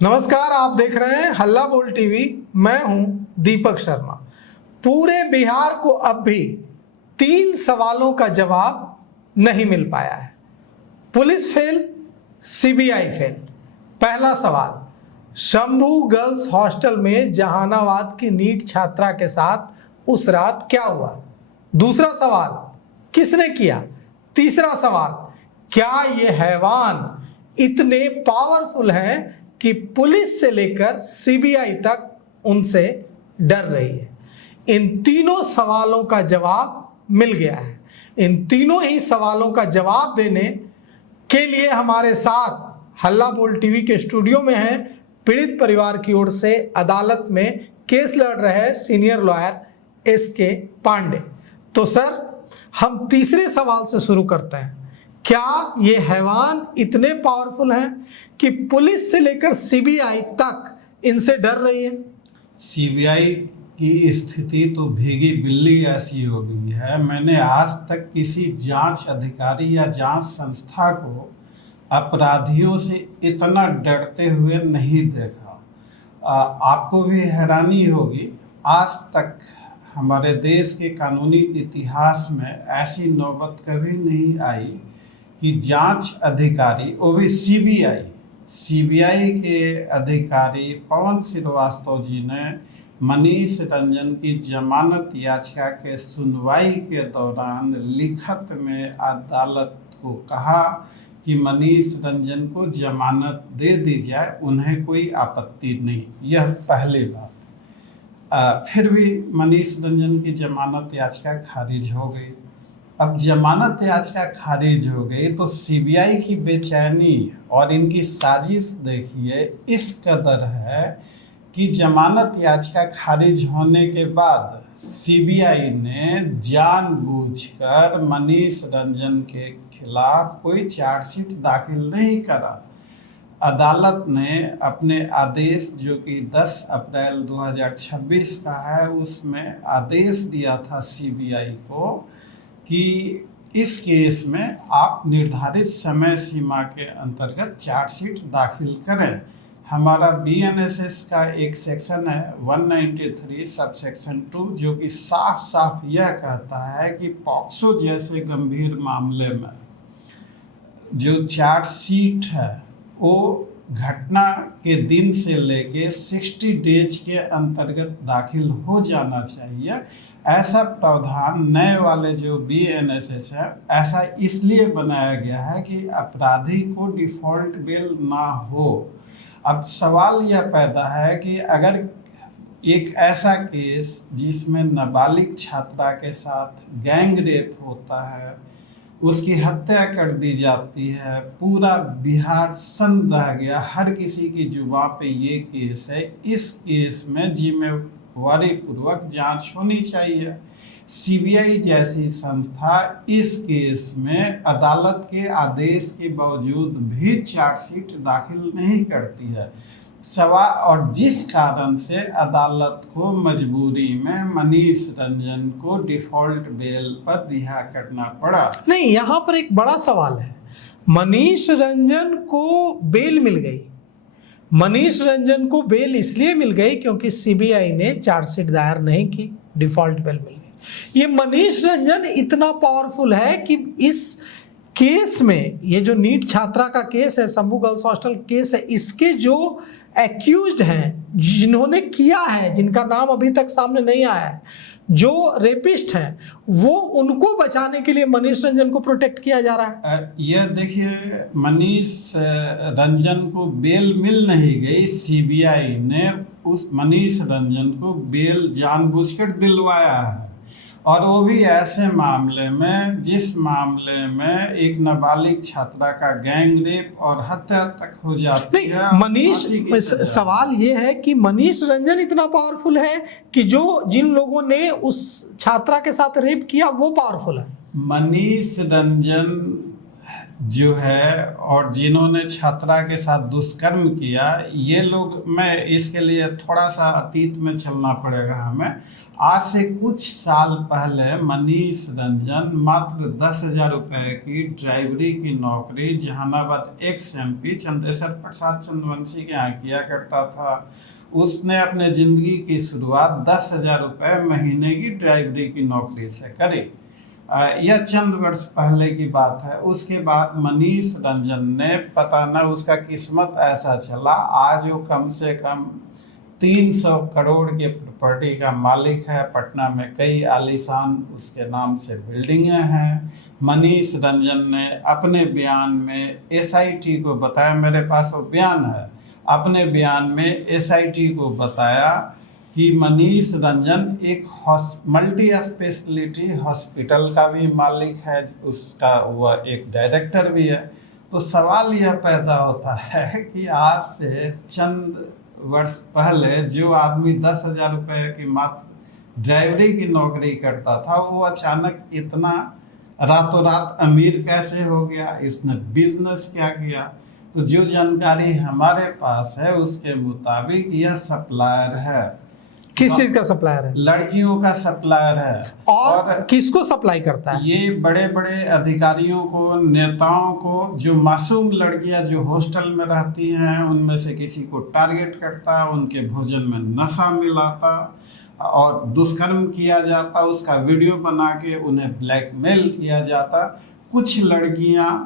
नमस्कार, आप देख रहे हैं हल्ला बोल टीवी। मैं हूं दीपक शर्मा। पूरे बिहार को अब भी 3 सवालों का जवाब नहीं मिल पाया है। Police fail, CBI fail. पहला सवाल, शंभू गर्ल्स हॉस्टल में जहानाबाद की नीट छात्रा के साथ उस रात क्या हुआ? दूसरा सवाल, किसने किया? तीसरा सवाल, क्या ये हैवान इतने पावरफुल हैं कि पुलिस से लेकर सीबीआई तक उनसे डर रही है? इन तीनों सवालों का जवाब मिल गया है। इन तीनों ही सवालों का जवाब देने के लिए हमारे साथ हल्ला बोल टीवी के स्टूडियो में हैं पीड़ित परिवार की ओर से अदालत में केस लड़ रहे सीनियर लॉयर एसके पांडे। तो सर, हम तीसरे सवाल से शुरू करते हैं। क्या ये हैवान इतने पावरफुल हैं कि पुलिस से लेकर सीबीआई तक इनसे डर रही है? सीबीआई की स्थिति तो भीगी बिल्ली ऐसी हो गई है। मैंने आज तक किसी जांच अधिकारी या जांच संस्था को अपराधियों से इतना डरते हुए नहीं देखा। आपको भी हैरानी होगी, आज तक हमारे देश के कानूनी इतिहास में ऐसी नौबत कभी नहीं आई कि जांच अधिकारी, वो भी सीबीआई के अधिकारी पवन श्रीवास्तव जी ने मनीष रंजन की जमानत याचिका के सुनवाई के दौरान लिखित में अदालत को कहा कि मनीष रंजन को जमानत दे दी जाए, उन्हें कोई आपत्ति नहीं। यह पहली बात। फिर भी मनीष रंजन की जमानत याचिका खारिज हो गई। अब जमानत याचिका खारिज हो गई तो सीबीआई की बेचैनी और इनकी साजिश देखिए इस कदर है कि जमानत याचिका खारिज होने के बाद सीबीआई ने जानबूझकर मनीष रंजन के खिलाफ कोई चार्जशीट दाखिल नहीं करा। अदालत ने अपने आदेश, जो कि 10 अप्रैल 2026 का है, उसमें आदेश दिया था सीबीआई को कि इस केस में आप निर्धारित समय सीमा के अंतर्गत चार्जशीट दाखिल करें। हमारा बीएनएसएस का एक सेक्शन है 193 सबसेक्शन 2, जो कि साफ साफ यह कहता है कि पॉक्सो जैसे गंभीर मामले में जो चार्जशीट है वो घटना के दिन से लेके 60 डेज के अंतर्गत दाखिल हो जाना चाहिए। ऐसा प्रावधान नए वाले जो बीएनएसएस है, ऐसा इसलिए बनाया गया है कि अपराधी को डिफॉल्ट बेल ना हो। अब सवाल यह पैदा है कि अगर एक ऐसा केस जिसमें नाबालिग छात्रा के साथ गैंग रेप होता है, उसकी हत्या कर दी जाती है, पूरा बिहार सन्न रह गया, हर किसी की जुबान पे ये केस है, इस केस में जिम्मेवारी पूर्वक जांच होनी चाहिए। सीबीआई जैसी संस्था इस केस में अदालत के आदेश के बावजूद भी चार्जशीट दाखिल नहीं करती है। सवाल, और जिस कारण से अदालत को मजबूरी में मनीष रंजन को डिफॉल्ट बेल पर रिहा करना पड़ा। नहीं, यहाँ पर एक बड़ा सवाल है। मनीष रंजन को बेल मिल गई। मनीष रंजन को बेल इसलिए मिल गई क्योंकि सीबीआई ने चार्जशीट दायर नहीं की, डिफॉल्ट बेल मिल गई। ये मनीष रंजन इतना पावरफुल है कि इस केस में, ये जो नीट छात्रा का केस है, शंभू गर्ल्स हॉस्टल केस है, इसके जो एक्यूज्ड हैं, जिन्होंने किया है, जिनका नाम अभी तक सामने नहीं आया है, जो रेपिस्ट हैं, वो उनको बचाने के लिए मनीष रंजन को प्रोटेक्ट किया जा रहा है। यह देखिए, मनीष रंजन को बेल मिल नहीं गई, सीबीआई ने उस मनीष रंजन को बेल जानबूझकर दिलवाया है, और वो भी ऐसे मामले में जिस मामले में एक नाबालिग छात्रा का गैंग रेप और हत्या तक हो जाती है। मनीष, सवाल ये है कि मनीष रंजन इतना पावरफुल है कि जो जिन लोगों ने उस छात्रा के साथ रेप किया वो पावरफुल है। मनीष रंजन जो है और जिन्होंने छात्रा के साथ दुष्कर्म किया, ये लोग, मैं इसके लिए थोड़ा सा अतीत में चलना पड़ेगा हमें। आज से कुछ साल पहले मनीष रंजन मात्र 10,000 रुपए की ड्राइवरी की नौकरी जहानाबाद एक्स MP चंदेश्वर प्रसाद चंद्रवंशी के यहाँ किया करता था। उसने अपने जिंदगी की शुरुआत 10,000 रुपए महीने की ड्राइवरी की नौकरी से करी। यह चंद वर्ष पहले की बात है। उसके बाद मनीष रंजन ने पता न उसका किस्मत ऐसा चला, आज वो कम से कम 300 करोड़ के प्रॉपर्टी का मालिक है। पटना में कई आलीशान उसके नाम से बिल्डिंगें हैं। मनीष रंजन ने अपने बयान में SIT को बताया, मेरे पास वो बयान है, अपने बयान में SIT को बताया कि मनीष रंजन एक मल्टी स्पेशलिटी हॉस्पिटल का भी मालिक है, उसका वह एक डायरेक्टर भी है। तो सवाल यह पैदा होता है कि आज से चंद वर्ष पहले जो आदमी 10,000 रुपए की मात्र ड्राइवरी की नौकरी करता था, वो अचानक इतना रातों रात अमीर कैसे हो गया, इसने बिजनेस क्या किया। तो जो जानकारी हमारे पास है उसके मुताबिक यह सप्लायर है। किस चीज का सप्लायर है? लड़कियों का सप्लायर है। और किसको सप्लाई करता है? ये बड़े बड़े अधिकारियों को, नेताओं को, जो मासूम लड़कियां जो हॉस्टल में रहती हैं उनमें से किसी को टारगेट करता, उनके भोजन में नशा मिलाता और दुष्कर्म किया जाता, उसका वीडियो बना के उन्हें ब्लैकमेल किया जाता। कुछ लड़कियां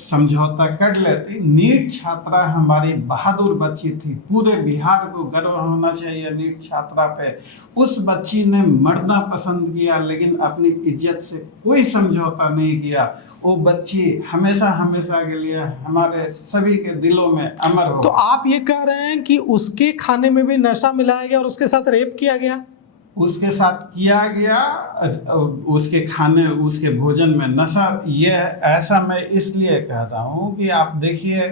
समझौता कर लेती। नीट छात्रा हमारी बहादुर बच्ची थी, पूरे बिहार को गर्व होना चाहिए नीट छात्रा पे। उस बच्ची ने मरना पसंद किया, लेकिन अपनी इज्जत से कोई समझौता नहीं किया। वो बच्ची हमेशा हमेशा के लिए हमारे सभी के दिलों में अमर हो। तो आप ये कह रहे हैं कि उसके खाने में भी नशा मिलाया गया और उसके साथ रेप किया गया? उसके साथ किया गया, उसके खाने, उसके भोजन में नशा। ये ऐसा मैं इसलिए कह रहा हूँ कि आप देखिए,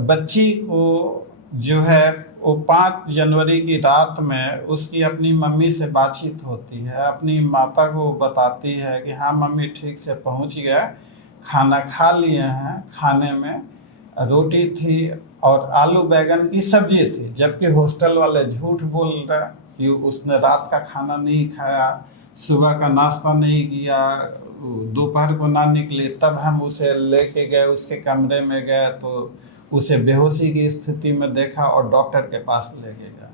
बच्ची को जो है वो 5 जनवरी की रात में उसकी अपनी मम्मी से बातचीत होती है, अपनी माता को बताती है कि हाँ मम्मी ठीक से पहुँच गया, खाना खा लिए हैं, खाने में रोटी थी और आलू बैगन की सब्जी थी। जबकि हॉस्टल वाले झूठ बोल रहे कि उसने रात का खाना नहीं खाया, सुबह का नाश्ता नहीं किया, दोपहर को ना निकले। तब हम उसे लेके गए, उसके कमरे में गए तो उसे बेहोशी की स्थिति में देखा और डॉक्टर के पास लेके गए।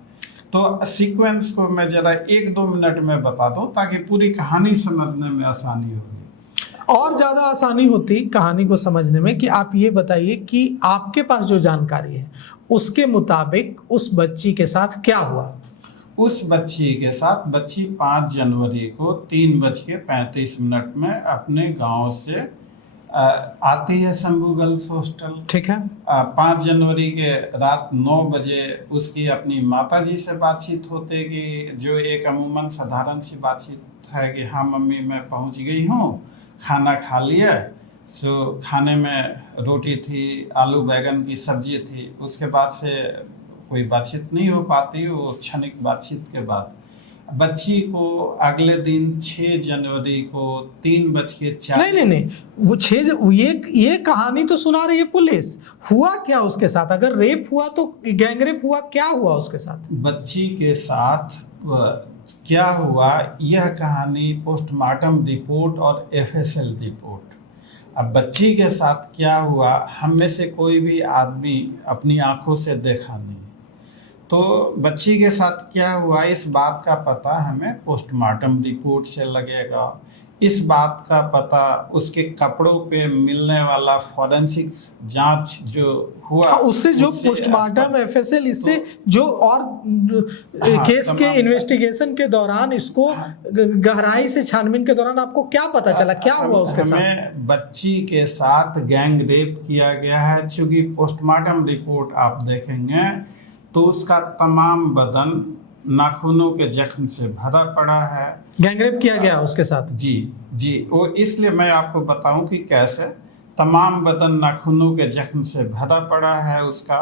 तो सीक्वेंस को मैं जरा 1-2 मिनट में बता दूं ताकि पूरी कहानी समझने में आसानी होगी। और ज्यादा आसानी होती कहानी को समझने में कि आप ये बताइए कि आपके पास जो जानकारी है उसके मुताबिक उस बच्ची के साथ क्या हुआ? उस बच्ची के साथ, बच्ची 5 जनवरी को 3:35 में अपने गांव से आती है शंभू गर्ल्स हॉस्टल। ठीक है। 5 जनवरी के रात 9 बजे उसकी अपनी माताजी से बातचीत होते कि जो एक अमूमन साधारण सी बातचीत है कि हाँ मम्मी मैं पहुंच गई हूँ, खाना खा लिया। सो खाने में रोटी थी, आलू बैगन की सब्जी थी। उसके बाद से कोई बातचीत नहीं हो पाती। वो क्षणिक बातचीत के बाद बच्ची को अगले दिन 6 जनवरी को 3:40। नहीं, वो 6 ये कहानी तो सुना रही है पुलिस। हुआ क्या उसके साथ? अगर रेप हुआ तो गैंगरेप हुआ, क्या हुआ उसके साथ? बच्ची के साथ क्या हुआ, यह कहानी पोस्टमार्टम रिपोर्ट और FSL रिपोर्ट। अब बच्ची के साथ क्या हुआ, हम में से कोई भी आदमी अपनी आंखों से देखा नहीं। तो बच्ची के साथ क्या हुआ इस बात का पता हमें पोस्टमार्टम रिपोर्ट से लगेगा। इस बात का पता उसके कपड़ों पे मिलने वाला फॉरेंसिक जांच जो हुआ, उससे जो पोस्टमार्टम FSL, इससे जो और केस के इन्वेस्टिगेशन के दौरान, इसको गहराई से छानबीन के दौरान आपको क्या पता चला, क्या हुआ उसके साथ? हमें बच्ची के साथ गैंग रेप किया गया है। चूंकि पोस्टमार्टम रिपोर्ट आप देखेंगे तो उसका तमाम बदन नाखूनों के जख्म से भरा पड़ा है। गैंगरेप किया गया उसके साथ? जी, वो इसलिए मैं आपको बताऊं कि कैसे तमाम बदन नाखूनों के जख्म से भरा पड़ा है। उसका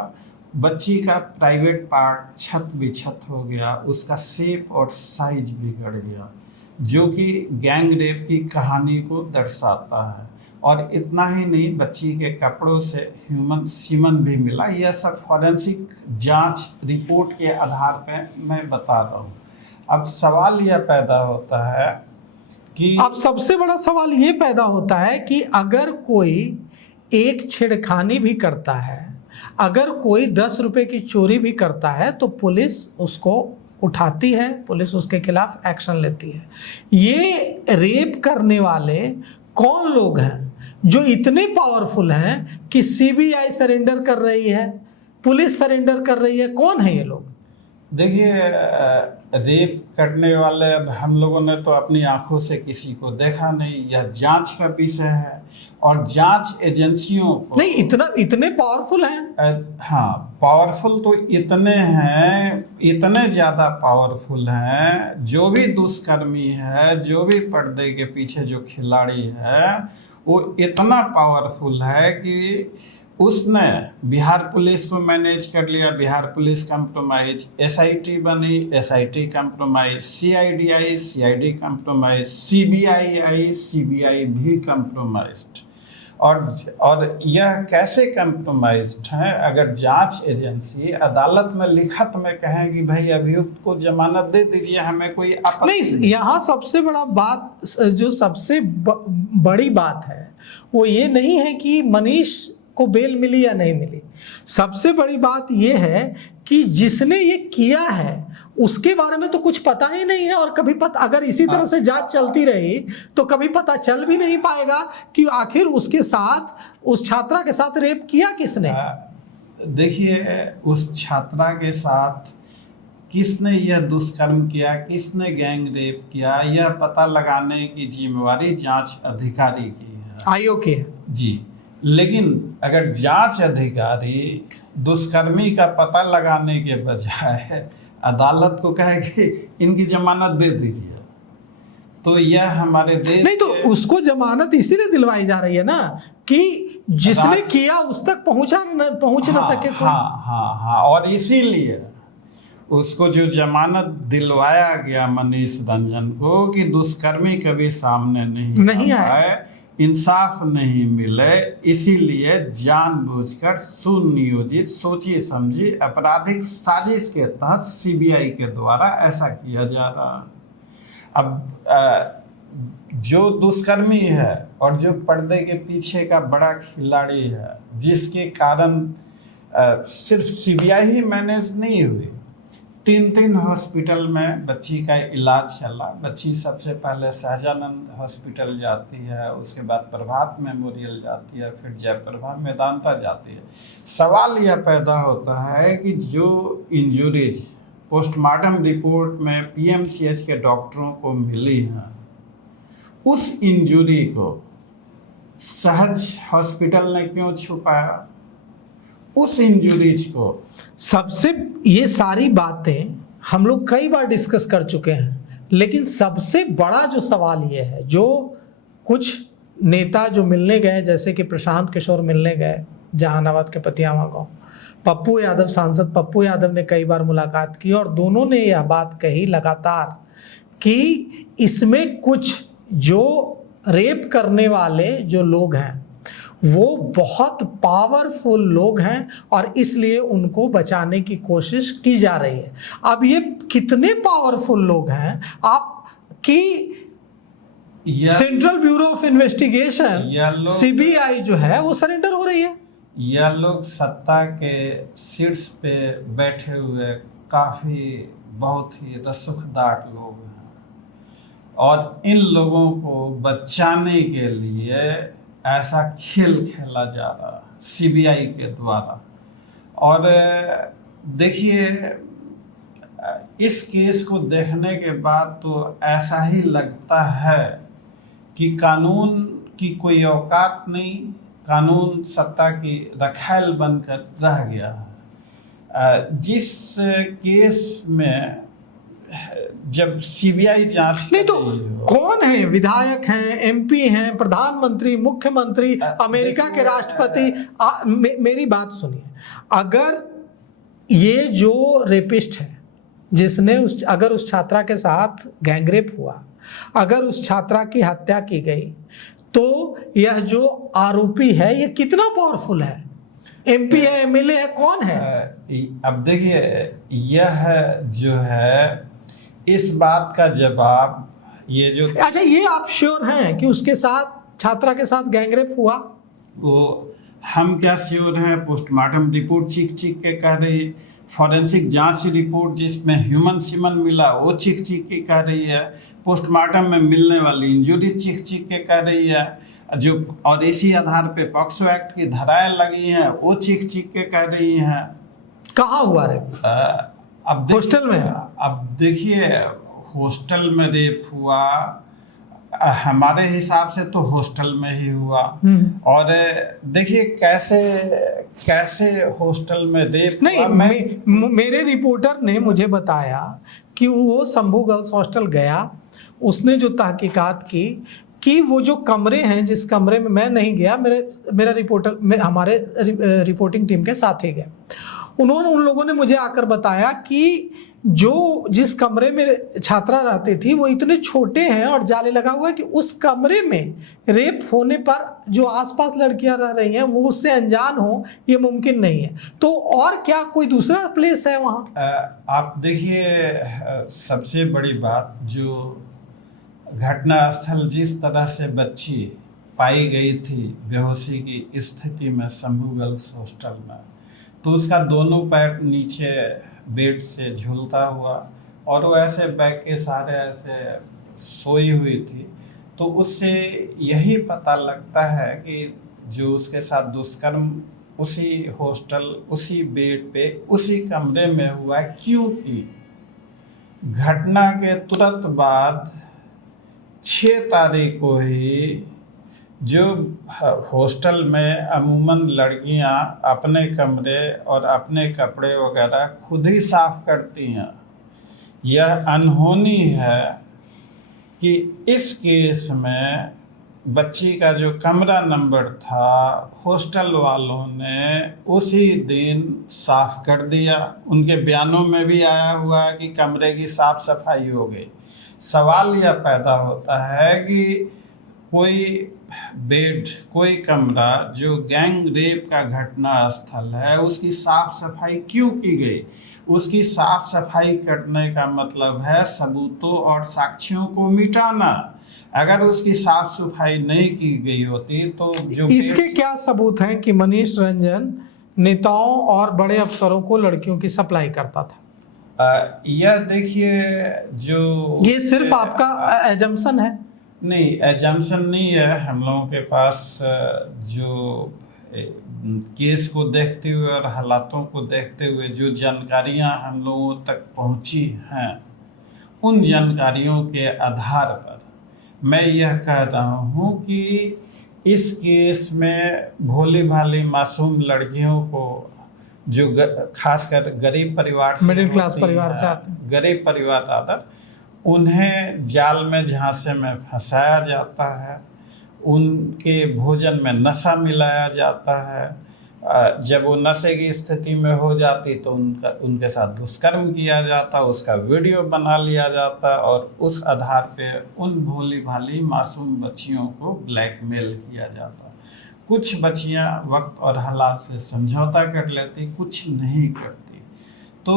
बच्ची का प्राइवेट पार्ट छत बिछत हो गया, उसका शेप और साइज बिगड़ गया, जो कि गैंग रेप की कहानी को दर्शाता है। और इतना ही नहीं, बच्ची के कपड़ों से ह्यूमन सीमन भी मिला। यह सब फॉरेंसिक जांच रिपोर्ट के आधार पर मैं बता रहा हूँ। अब सवाल यह पैदा होता है कि अब सबसे बड़ा सवाल ये पैदा होता है कि अगर कोई एक छेड़खानी भी करता है, अगर कोई 10 रुपए की चोरी भी करता है, तो पुलिस उसको उठाती है, पुलिस उसके खिलाफ एक्शन लेती है। ये रेप करने वाले कौन लोग हैं जो इतने पावरफुल हैं कि सीबीआई सरेंडर कर रही है, पुलिस सरेंडर कर रही है? कौन है ये लोग? देखिए, रेप करने वाले, अब हम लोगों ने तो अपनी आंखों से किसी को देखा नहीं, यह जांच का विषय है और जांच एजेंसियों को नहीं, इतने पावरफुल हैं। हाँ, पावरफुल तो इतने हैं, इतने ज़्यादा पावरफुल हैं। जो भी दुष्कर्मी है, जो भी पर्दे के पीछे जो खिलाड़ी है, वो इतना पावरफुल है कि उसने बिहार पुलिस को मैनेज कर लिया। बिहार पुलिस कंप्रोमाइज, एसआईटी बनी, एसआईटी कंप्रोमाइज, सीआईडी आई, सीआईडी कंप्रोमाइज, सीबीआई आई, सीबीआई भी कंप्रोमाइज्ड। और यह कैसे कंप्रोमाइज्ड है? अगर जांच एजेंसी अदालत में लिखत में कहें कि भाई अभियुक्त को जमानत दे दीजिए, हमें कोई आपत्ति नहीं, यहाँ सबसे बड़ा बात, जो सबसे बड़ी बात है वो ये नहीं है कि मनीष को बेल मिली या नहीं मिली। सबसे बड़ी बात ये है कि जिसने ये किया है उसके बारे में तो कुछ पता ही नहीं है, और कभी पता, अगर इसी तरह से जांच चलती रही तो कभी पता चल भी नहीं पाएगा कि आखिर उसके साथ, उस छात्रा के साथ रेप किया किसने। देखिए, उस छात्रा के साथ किसने यह दुष्कर्म किया, किसने गैंग रेप किया, यह पता लगाने की जिम्मेवारी जांच अधिकारी की है, आयोग की है जी। लेकिन अगर जांच अधिकारी दुष्कर्मी का पता लगाने के बजाय अदालत को कहे कि इनकी जमानत दे दीजिए, तो यह हमारे देश नहीं, तो उसको जमानत इसीलिए दिलवाई जा रही है ना कि जिसने किया उस तक पहुंच न सके कोई। हाँ, और इसीलिए उसको जो जमानत दिलवाया गया मनीष रंजन को कि दुष्कर्मी कभी सामने नहीं आए, इंसाफ नहीं मिले, इसीलिए जानबूझकर सुनियोजित, सोची समझी आपराधिक साजिश के तहत सीबीआई के द्वारा ऐसा किया जा रहा है। अब जो दुष्कर्मी है और जो पर्दे के पीछे का बड़ा खिलाड़ी है, जिसके कारण सिर्फ सीबीआई ही मैनेज नहीं हुई, 3 हॉस्पिटल में बच्ची का इलाज चला। बच्ची सबसे पहले सहजानंद हॉस्पिटल जाती है, उसके बाद प्रभात मेमोरियल जाती है, फिर जयप्रभा मेदांता जाती है। सवाल यह पैदा होता है कि जो इंजरीज पोस्टमार्टम रिपोर्ट में पीएमसीएच के डॉक्टरों को मिली हैं, उस इंजरी को सहज हॉस्पिटल ने क्यों छुपाया? उस इंजरीज को सबसे, ये सारी बातें हम लोग कई बार डिस्कस कर चुके हैं, लेकिन सबसे बड़ा जो सवाल ये है, जो कुछ नेता जो मिलने गए, जैसे कि प्रशांत किशोर मिलने गए जहानाबाद के पतियावा गांव, पप्पू यादव, सांसद पप्पू यादव ने कई बार मुलाकात की और दोनों ने यह बात कही लगातार कि इसमें कुछ जो रेप करने वाले जो लोग हैं वो बहुत पावरफुल लोग हैं और इसलिए उनको बचाने की कोशिश की जा रही है। अब ये कितने पावरफुल लोग हैं आपकी central bureau of investigation CBI जो है वो सरेंडर हो रही है। यह लोग सत्ता के शीर्ष पे बैठे हुए काफी बहुत ही रसूखदार लोग हैं और इन लोगों को बचाने के लिए ऐसा खेल खेला जा रहा है सीबीआई के द्वारा। और देखिए, इस केस को देखने के बाद तो ऐसा ही लगता है कि कानून की कोई औकात नहीं, कानून सत्ता की रखैल बनकर रह गया है। जिस केस में जब सीबीआई जांच नहीं, तो कौन है? विधायक हैं, एमपी हैं, प्रधानमंत्री, मुख्यमंत्री, अमेरिका के राष्ट्रपति। मेरी बात सुनिए, अगर ये जो रेपिस्ट है जिसने अगर उस छात्रा के साथ गैंगरेप हुआ, अगर उस छात्रा की हत्या की गई, तो यह जो आरोपी है ये कितना पावरफुल है? एमपी है, एमएलए है, कौन है? अब देखिए, यह जो है इस बात का जवाब ये जो अच्छा, ये आप श्योर हैं कि उसके साथ छात्रा के साथ गैंगरेप हुआ? वो हम क्या श्योर है, पोस्टमार्टम रिपोर्ट चीख चीख के कह रही, फॉरेंसिक जांच रिपोर्ट जिसमें ह्यूमन सीमन मिला वो चीख चीख के कह रही है, पोस्टमार्टम में मिलने वाली इंजरी चीख चीख के कह रही है, जो और इसी आधार पे पॉक्सो एक्ट की धाराएं लगी हैं वो चीख चीख के कह रही हैं। कहाँ हुआ रेप? अब हॉस्टल में? अब देखिए, हॉस्टल में रेप हुआ, हमारे हिसाब से तो हॉस्टल में ही हुआ। और देखिए कैसे कैसे हॉस्टल में रेप नहीं, हुआ। मेरे रिपोर्टर ने मुझे बताया कि वो शंभू गर्ल्स हॉस्टल गया, उसने जो तहकीकात की कि वो जो कमरे हैं, जिस कमरे में मैं नहीं गया, मेरा रिपोर्टर हमारे रिपोर्टिंग टीम के साथ ही गए, उन लोगों ने मुझे आकर बताया कि जिस कमरे में छात्रा रहती थी वो इतने छोटे हैं और जाले लगा हुआ है कि उस कमरे में रेप होने पर जो आसपास लड़कियां रह रही हैं वो उससे अनजान हो, ये मुमकिन नहीं है। तो और क्या कोई दूसरा प्लेस है वहाँ? आप देखिए, सबसे बड़ी बात, जो घटना स्थल जिस तरह से बच्ची पाई गई थी बेहोशी की स्थिति में शंभू गर्ल्स हॉस्टल में, तो उसका दोनों पैर नीचे बेड से झूलता हुआ और वो ऐसे बैग के सहारे ऐसे सोई हुई थी, तो उससे यही पता लगता है कि जो उसके साथ दुष्कर्म उसी हॉस्टल, उसी बेड पे, उसी कमरे में हुआ, क्योंकि घटना के तुरंत बाद 6 तारीख को ही जो हॉस्टल में अमूमन लड़कियां अपने कमरे और अपने कपड़े वगैरह खुद ही साफ करती हैं, यह अनहोनी है कि इस केस में बच्ची का जो कमरा नंबर था हॉस्टल वालों ने उसी दिन साफ कर दिया। उनके बयानों में भी आया हुआ है कि कमरे की साफ सफाई हो गई। सवाल यह पैदा होता है कि कोई बेड, कोई कमरा जो गैंग रेप का घटना स्थल है, उसकी साफ सफाई क्यों की गई? उसकी साफ सफाई करने का मतलब है सबूतों और साक्ष्यों को मिटाना। अगर उसकी साफ सफाई नहीं की गई होती तो जो इसके क्या सबूत हैं कि मनीष रंजन नेताओं और बड़े अफसरों को लड़कियों की सप्लाई करता था? यह देखिए, जो ये सिर्फ आपका एजम्पशन है? नहीं, एजम्पशन नहीं है। हम लोगों के पास जो केस को देखते हुए और हालातों को देखते हुए जो जानकारियां हम लोगों तक पहुंची हैं, उन जानकारियों के आधार पर मैं यह कह रहा हूं कि इस केस में भोली भाली मासूम लड़कियों को, जो खासकर गरीब परिवार से, मिडिल क्लास परिवार से आते हैं, गरीब परिवार आदर, उन्हें जाल में झांसे में फंसाया जाता है, उनके भोजन में नशा मिलाया जाता है। जब वो नशे की स्थिति में हो जाती तो उनके साथ दुष्कर्म किया जाता, उसका वीडियो बना लिया जाता और उस आधार पे उन भोली भाली मासूम बच्चियों को ब्लैकमेल किया जाता। कुछ बच्चियां वक्त और हालात से समझौता कर लेती, कुछ नहीं करती। तो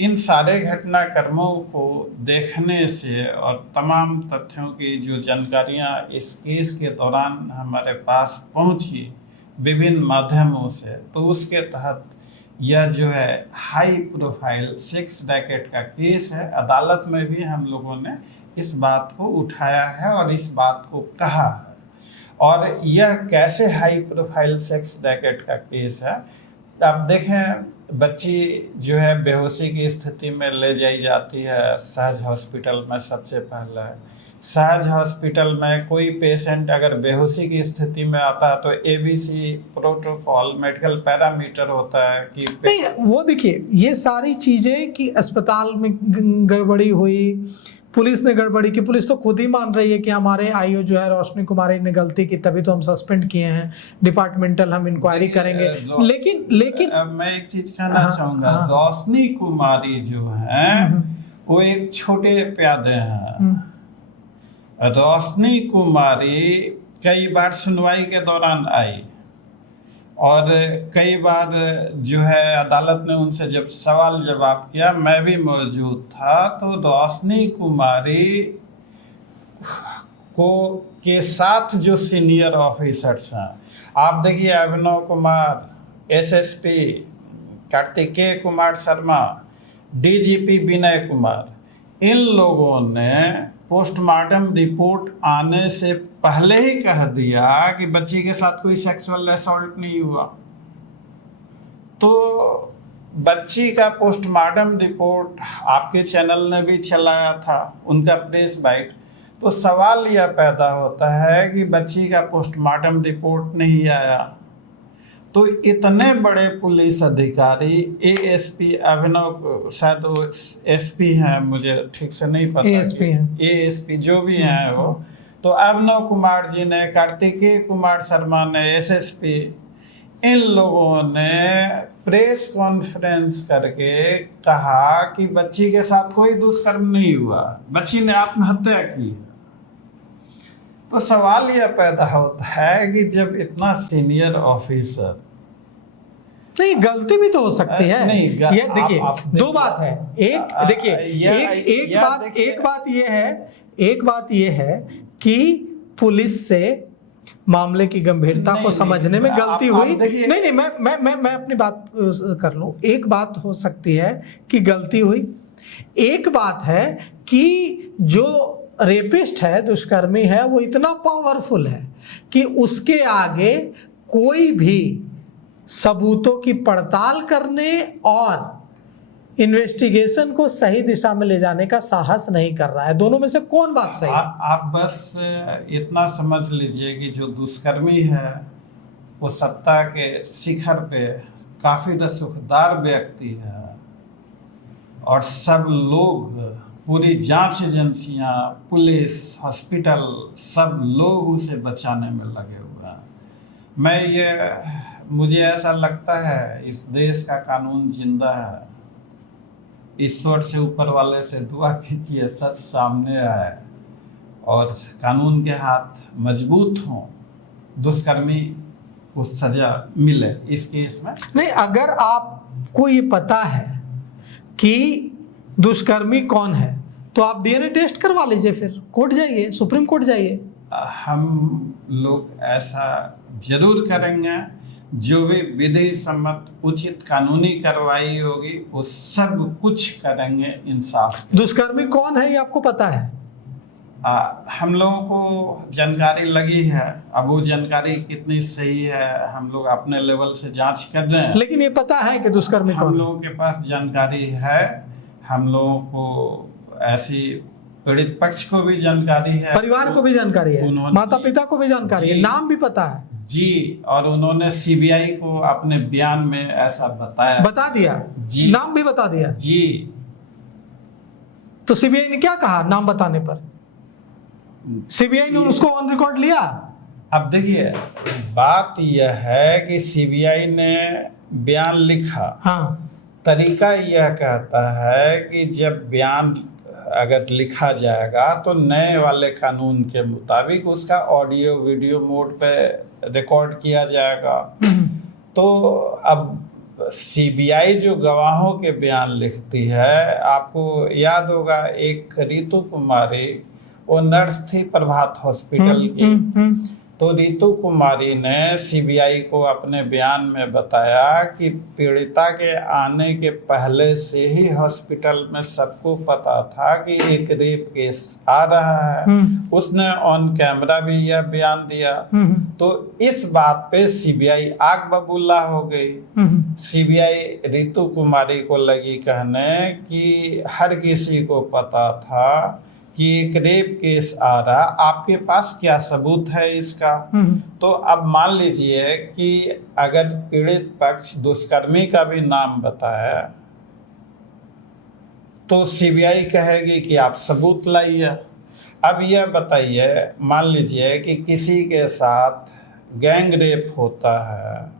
इन सारे घटनाक्रमों को देखने से और तमाम तथ्यों की जो जानकारियां इस केस के दौरान हमारे पास पहुंची विभिन्न माध्यमों से, तो उसके तहत यह जो है हाई प्रोफाइल सेक्स रैकेट का केस है। अदालत में भी हम लोगों ने इस बात को उठाया है और इस बात को कहा है। और यह कैसे हाई प्रोफाइल सेक्स रैकेट का केस है, आप देखें, बच्ची जो है बेहोशी की स्थिति में ले जाई जाती है सहज हॉस्पिटल में। सबसे पहले सहज हॉस्पिटल में कोई पेशेंट अगर बेहोशी की स्थिति में आता है तो एबीसी प्रोटोकॉल, मेडिकल पैरामीटर होता है कि नहीं, वो देखिए ये सारी चीजें कि अस्पताल में गड़बड़ी हुई, पुलिस ने गड़बड़ी की, पुलिस तो खुद ही मान रही है कि हमारे आईओ जो है रोशनी कुमारी ने गलती की, तभी तो हम सस्पेंड किए हैं, डिपार्टमेंटल हम इंक्वायरी करेंगे। लेकिन मैं एक चीज कहना चाहूंगा, रोशनी कुमारी जो है वो एक छोटे प्यादे हैं। रोशनी कुमारी कई बार सुनवाई के दौरान आई, और कई बार जो है अदालत ने उनसे जब सवाल जवाब किया, मैं भी मौजूद था, तो रोशनी कुमारी को के साथ जो सीनियर ऑफिसर्स हैं, आप देखिए अभिनव कुमार, एसएसपी कार्तिकेय कुमार शर्मा, डीजीपी विनय कुमार, इन लोगों ने पोस्टमार्टम रिपोर्ट आने से पहले ही कह दिया कि बच्ची के साथ कोई सेक्सुअल असॉल्ट नहीं हुआ। तो बच्ची का पोस्टमार्टम रिपोर्ट आपके चैनल ने भी चलाया था, उनका प्रेस बाइट। तो सवाल यह पैदा होता है कि बच्ची का पोस्टमार्टम रिपोर्ट नहीं आया, तो इतने बड़े पुलिस अधिकारी, एएसपी अभिनव, शायद वो एसपी हैं, मुझे ठीक से नहीं पता, एएसपी हैं, एएसपी जो भी हैं वो, तो अभिनव कुमार जी ने, कार्तिकेय कुमार शर्मा ने, एसएसपी, इन लोगों ने प्रेस कॉन्फ्रेंस करके कहा कि बच्ची के साथ कोई दुष्कर्म नहीं हुआ, बच्ची ने आत्महत्या की। तो सवाल यह पैदा होता है कि जब इतना सीनियर ऑफिसर, नहीं गलती भी तो हो सकती है। नहीं, ये देखिए दो बात है। एक देखिए एक बात ये है कि पुलिस से मामले की गंभीरता को समझने में गलती हुई। नहीं, मैं अपनी बात कर लूं। एक बात हो सकती है कि गलती हुई, एक बात है कि जो रेपिस्ट है, दुष्कर्मी है, वो इतना पावरफुल है कि उसके आगे कोई भी सबूतों की पड़ताल करने और इन्वेस्टिगेशन को सही दिशा में ले जाने का साहस नहीं कर रहा है। दोनों में से कौन बात सही है? आप बस इतना समझ लीजिए कि जो दुष्कर्मी है वो सत्ता के शिखर पे काफी रसूखदार व्यक्ति है, और सब लोग, पूरी जांच एजेंसियां, पुलिस, हॉस्पिटल, सब लोग उसे बचाने में लगे हुए हैं। मुझे ऐसा लगता है इस देश का कानून जिंदा है। ईश्वर से, ऊपर वाले से दुआ कीजिए सच सामने आए और कानून के हाथ मजबूत हों, दुष्कर्मी को सजा मिले इस केस में। नहीं, अगर आपको ये पता है कि दुष्कर्मी कौन है तो आप डीएनए टेस्ट करवा लीजिए, फिर कोर्ट जाइए, सुप्रीम कोर्ट जाइए। हम लोग ऐसा जरूर करेंगे, जो भी विधि सम्मत उचित कानूनी कार्रवाई होगी वो सब कुछ करेंगे इंसाफ। दुष्कर्मी कौन है ये आपको पता है? हम लोगों को जानकारी लगी है, अब वो जानकारी कितनी सही है हम लोग अपने लेवल से जांच कर रहे हैं, लेकिन ये पता है कि दुष्कर्मी कौन है? हम लोगों के पास जानकारी है, हम लोगों को ऐसी पीड़ित पक्ष को भी जानकारी है, परिवार को भी जानकारी है, माता पिता को भी जानकारी है, नाम भी पता है जी। और उन्होंने सीबीआई को अपने बयान में ऐसा बता दिया जी, नाम भी बता दिया जी। तो सीबीआई ने क्या कहा नाम बताने पर? सीबीआई ने उसको ऑन रिकॉर्ड लिया। अब देखिए, बात यह है कि सीबीआई ने बयान लिखा, हाँ, तरीका यह कहता है कि जब बयान अगर लिखा जाएगा तो नए वाले कानून के मुताबिक उसका ऑडियो वीडियो मोड पे रिकॉर्ड किया जाएगा। तो अब सीबीआई जो गवाहों के बयान लिखती है, आपको याद होगा एक रितु कुमारी, वो नर्स थी प्रभात हॉस्पिटल की, तो रितु कुमारी ने सीबीआई को अपने बयान में बताया कि पीड़िता के आने के पहले से ही हॉस्पिटल में सबको पता था कि एक रेप केस आ रहा है। उसने ऑन कैमरा भी यह बयान दिया। तो इस बात पे सीबीआई आग बबूला हो गई। सीबीआई रितु कुमारी को लगी कहने कि हर किसी को पता था कि एक रेप केस आ रहा, आपके पास क्या सबूत है इसका? तो अब मान लीजिए कि अगर पीड़ित पक्ष दुष्कर्मी का भी नाम बताया तो सीबीआई कहेगी कि आप सबूत लाइए। अब यह बताइए, मान लीजिए कि किसी के साथ गैंग रेप होता है,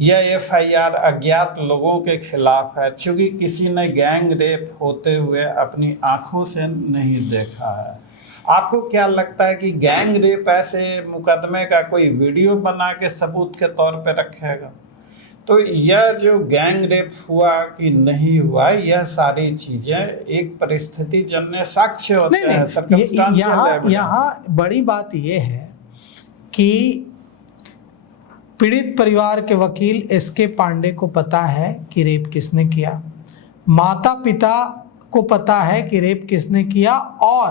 यह एफआईआर अज्ञात लोगों के खिलाफ है, क्योंकि किसी ने गैंग रेप होते हुए अपनी आंखों से नहीं देखा है। आपको क्या लगता है कि गैंग रेप ऐसे मुकदमे का कोई वीडियो बना के सबूत के तौर पे रखेगा? तो यह जो गैंग रेप हुआ कि नहीं हुआ, यह सारी चीजें एक परिस्थिति जन्य साक्ष्य होते हैं, नहीं, circumstantial evidence। यहाँ बड़ी बात यह है कि पीड़ित परिवार के वकील एसके पांडे को पता है कि रेप किसने किया, माता पिता को पता है कि रेप किसने किया, और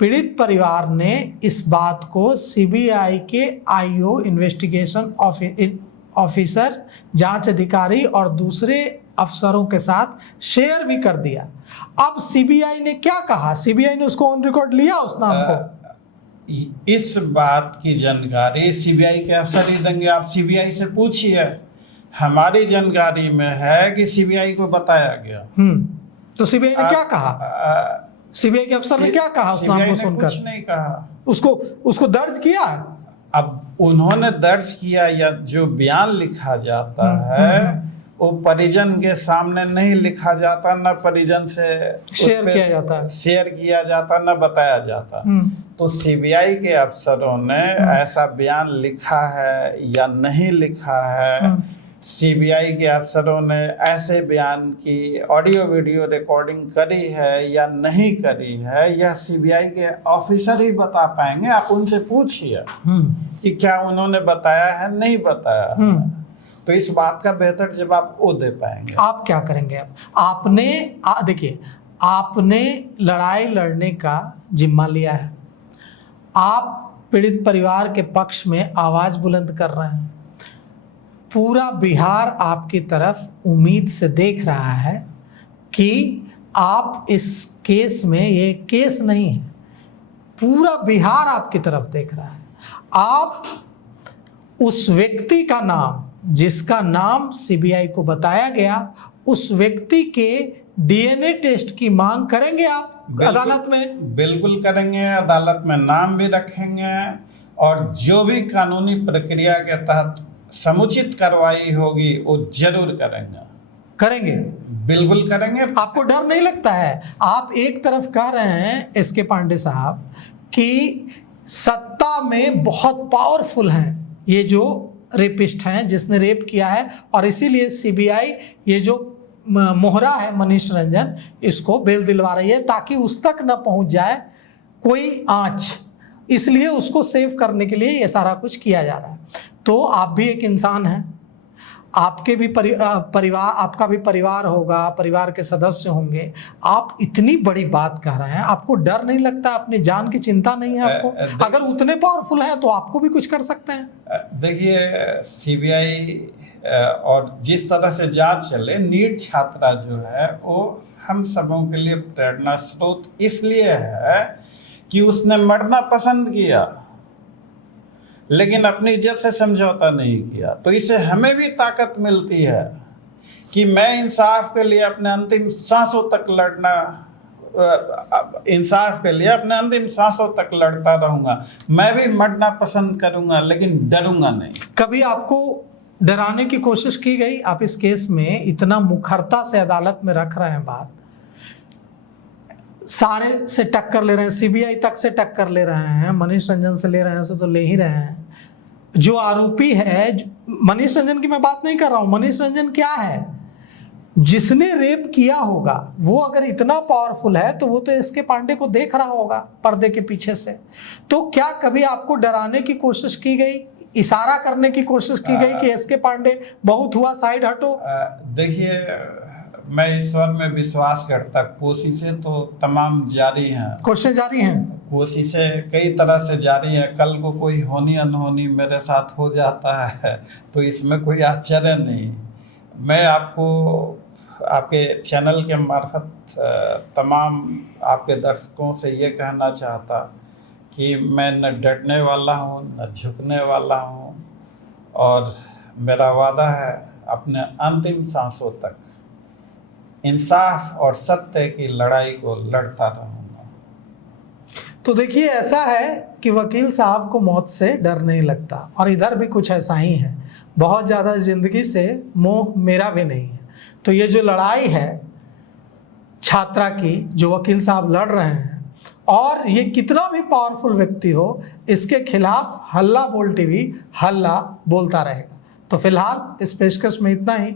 पीड़ित परिवार ने इस बात को सीबीआई के आईओ इन्वेस्टिगेशन ऑफिसर, जांच अधिकारी और दूसरे अफसरों के साथ शेयर भी कर दिया। अब सीबीआई ने क्या कहा? सीबीआई ने उसको ऑन रिकॉर्ड लिया उस नाम को? इस बात की जानकारी सीबीआई के अफसर ही देंगे, आप सीबीआई से पूछिए। हमारी जानकारी में है कि सीबीआई को बताया गया। तो सीबीआई ने क्या कहा? सीबीआई के अफसर ने क्या कहा उस नाम को सुनकर? कुछ नहीं कहा। उसको दर्ज किया। अब उन्होंने दर्ज किया या जो बयान लिखा जाता है वो परिजन के सामने नहीं लिखा जाता, न परिजन से शेयर किया जाता, न बताया जाता। तो सीबीआई के अफसरों ने ऐसा बयान लिखा है या नहीं लिखा है, सीबीआई के अफसरों ने ऐसे बयान की ऑडियो वीडियो रिकॉर्डिंग करी है या नहीं करी है, यह सीबीआई के ऑफिसर ही बता पाएंगे। आप उनसे पूछिए कि क्या उन्होंने बताया है, नहीं बताया है। तो इस बात का बेहतर जवाब वो दे पाएंगे। आप क्या करेंगे? अब आपने देखिए, आपने लड़ाई लड़ने का जिम्मा लिया है, आप पीड़ित परिवार के पक्ष में आवाज बुलंद कर रहे हैं, पूरा बिहार आपकी तरफ उम्मीद से देख रहा है कि आप इस केस में, ये केस नहीं है, पूरा बिहार आपकी तरफ देख रहा है। आप उस व्यक्ति का नाम, जिसका नाम सीबीआई को बताया गया, उस व्यक्ति के डीएनए टेस्ट की मांग करेंगे आप अदालत में? बिल्कुल करेंगे, अदालत में नाम भी रखेंगे और जो भी कानूनी प्रक्रिया के तहत समुचित कार्रवाई होगी वो जरूर करेंगे। बिल्कुल करेंगे। आपको डर नहीं लगता है? आप एक तरफ कह रहे हैं एसके पांडे साहब कि सत्ता में बहुत पावरफुल हैं ये जो रेपिस्ट हैं, जिसने रेप किया है, और इसीलिए सीबीआई ये जो मोहरा है मनीष रंजन, इसको बेल दिलवा रही है ताकि उस तक न पहुंच जाए कोई आंच, इसलिए उसको सेव करने के लिए ये सारा कुछ किया जा रहा है। तो आप भी एक इंसान हैं, आपके भी परिवार, आपका भी परिवार होगा, परिवार के सदस्य होंगे, आप इतनी बड़ी बात कह रहे हैं, आपको डर नहीं लगता? अपनी जान की चिंता नहीं है आपको? अगर उतने पावरफुल हैं तो आपको भी कुछ कर सकते हैं। देखिए, सीबीआई और जिस तरह से जांच चले, नीट छात्रा जो है वो हम सबों के लिए प्रेरणा स्रोत इसलिए है कि उसने मरना पसंद किया लेकिन अपनी इज्जत से समझौता नहीं किया। तो इससे हमें भी ताकत मिलती है कि मैं इंसाफ के लिए अपने अंतिम सांसों तक लड़ता रहूंगा। मैं भी मरना पसंद करूंगा लेकिन डरूंगा नहीं। कभी आपको डराने की कोशिश की गई? आप इस केस में इतना मुखरता से अदालत में रख रहे हैं बात, सारे से टक्कर ले रहे हैं, सीबीआई तक से टक्कर ले रहे हैं, मनीष रंजन से ले रहे हैं, तो ले ही रहे हैं। जो आरोपी है, मनीष रंजन की मैं बात नहीं कर रहा हूं, मनीष रंजन क्या है, जिसने रेप किया होगा, वो अगर इतना पावरफुल है तो वो तो एसके पांडे को देख रहा होगा पर्दे के पीछे से। तो क्या कभी आपको डराने की कोशिश की गई, इशारा करने की कोशिश की गई कि एसके पांडे बहुत हुआ, साइड हटो? देखिए, मैं ईश्वर में विश्वास करता, कोशिशें तो तमाम जारी हैं। कोशिशें जारी हैं? कोशिशें कई तरह से जारी हैं। कल को कोई होनी अनहोनी मेरे साथ हो जाता है तो इसमें कोई आश्चर्य नहीं। मैं आपको आपके चैनल के मार्फत तमाम आपके दर्शकों से ये कहना चाहता कि मैं न डरने वाला हूँ न झुकने वाला हूँ, और मेरा वादा है अपने अंतिम सांसों तक इंसाफ और सत्य की लड़ाई को लड़ता रहूँगा। तो देखिए, ऐसा है कि वकील साहब को मौत से डर नहीं लगता, और इधर भी कुछ ऐसा ही है, बहुत ज़्यादा ज़िंदगी से मोह मेरा भी नहीं है। तो ये जो लड़ाई है छात्रा की, जो वकील साहब लड़ रहे हैं, और ये कितना भी पावरफुल व्यक्ति हो, इसके खिलाफ हल्ला बोल टीवी हल्ला बोलता रहेगा। तो फिलहाल इस पेशकश में इतना ही।